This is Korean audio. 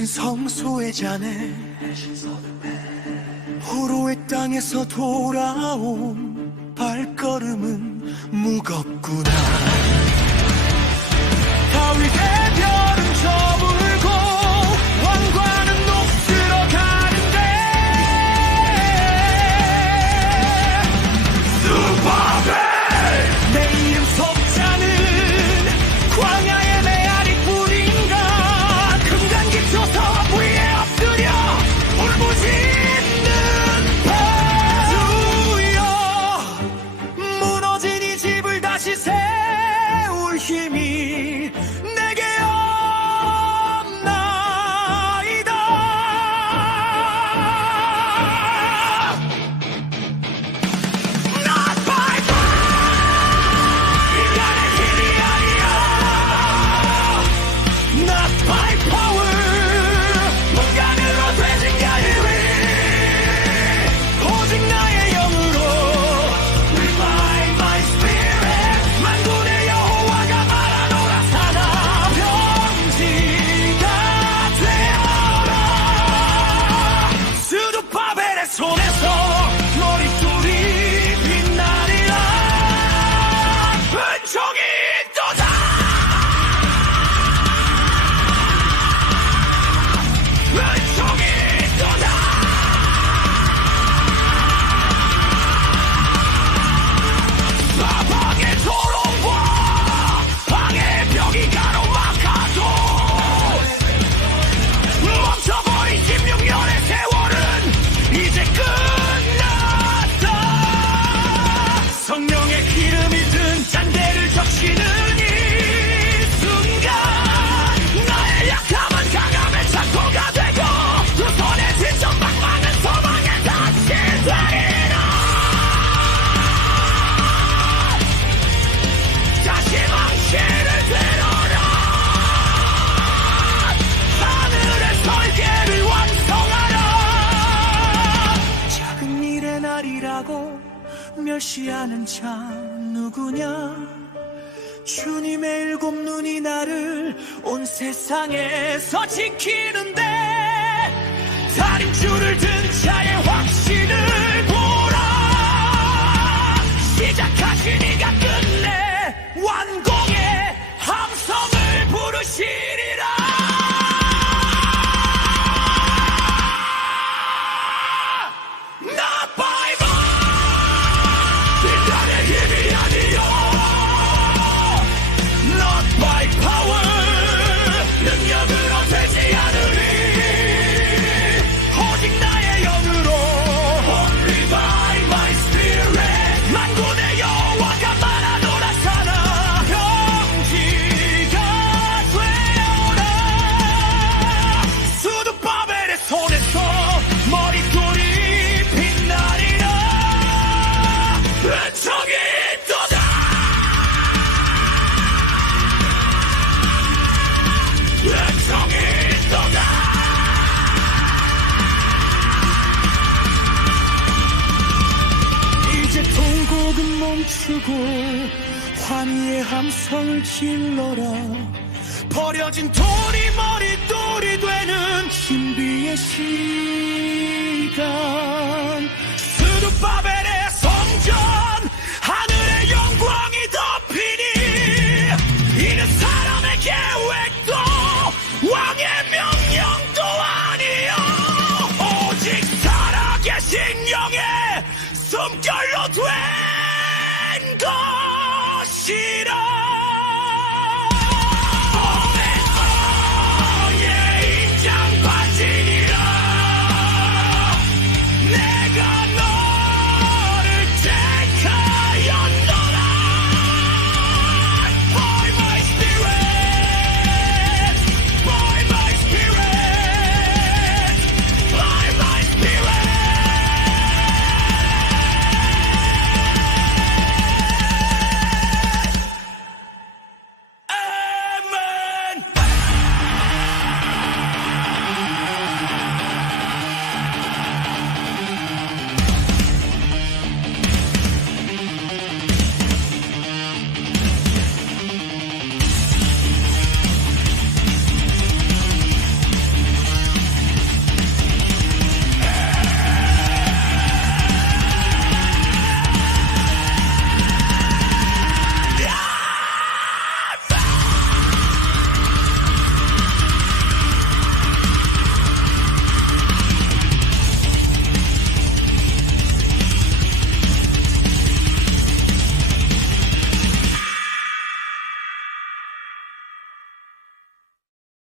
대신 성소의 자네 호로의 땅에서 돌아온 발걸음은 무겁구나. 다윗의 멸시하는 자 누구냐? 주님의 일곱 눈이 나를 온 세상에서 지키는데 다른 주를든 자의 확신을 멈추고 환희의 함성을 질러라. 버려진 돌이 머리돌이 되는 신비의 시.